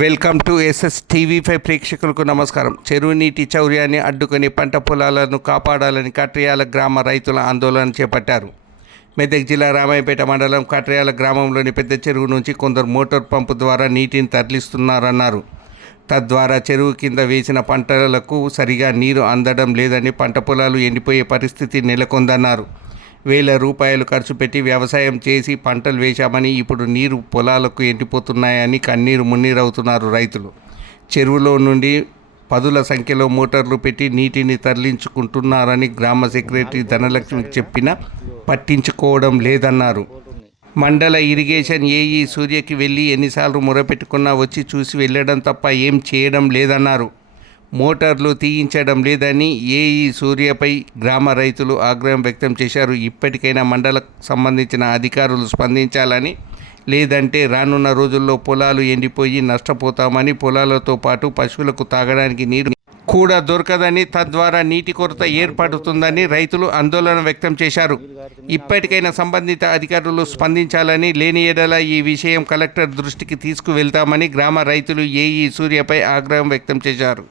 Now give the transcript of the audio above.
Welcome to SS TV5 ప్రేక్షకులకు నమస్కారం. చెరువు నీటి చౌర్యాన్ని అడ్డుకొని పంట పొలాలను కాపాడాలని కట్రియాల గ్రామ రైతుల ఆందోళన చేపట్టారు. మెదక్ జిల్లా రామాయంపేట మండలం కట్రియాల గ్రామంలోని పెద్ద చెరువు నుంచి కొందరు మోటార్ పంపు ద్వారా నీటిని తరలిస్తున్నారన్నారు. తద్వారా చెరువు కింద వేసిన పంటలకు సరిగా నీరు అందడం లేదని, పంట పొలాలు ఎండిపోయే పరిస్థితి నెలకొందన్నారు. వేల రూపాయలు ఖర్చు పెట్టి వ్యవసాయం చేసి పంటలు వేశామని ఇప్పుడు నీరు పొలాలకు ఎండిపోతున్నాయని కన్నీరు మున్నీరవుతున్నారు రైతులు. చెరువులో నుండి పదుల సంఖ్యలో మోటార్లు పెట్టి నీటిని తరలించుకుంటున్నారని గ్రామ సెక్రటరీ ధనలక్ష్మికి చెప్పినా పట్టించుకోవడం లేదన్నారు. మండల ఇరిగేషన్ ఏఈ సూర్యకి వెళ్ళి ఎన్నిసార్లు మొరపెట్టుకున్నా వచ్చి చూసి వెళ్ళడం తప్ప ఏం చేయడం లేదన్నారు. మోటార్లు తీయించడం లేదని ఏఈ సూర్యపై గ్రామ రైతులు ఆగ్రహం వ్యక్తం చేశారు. ఇప్పటికైనా మండలకు సంబంధించిన అధికారులు స్పందించాలని, లేదంటే రానున్న రోజుల్లో పొలాలు ఎండిపోయి నష్టపోతామని, పొలాలతో పాటు పశువులకు తాగడానికి నీరు కూడా దొరకదని, తద్వారా నీటి కొరత ఏర్పడుతుందని రైతులు ఆందోళన వ్యక్తం చేశారు. ఇప్పటికైనా సంబంధిత అధికారులు స్పందించాలని, లేని ఎడల ఈ విషయం కలెక్టర్ దృష్టికి తీసుకువెళ్తామని గ్రామ రైతులు ఏఈ సూర్యపై ఆగ్రహం వ్యక్తం చేశారు.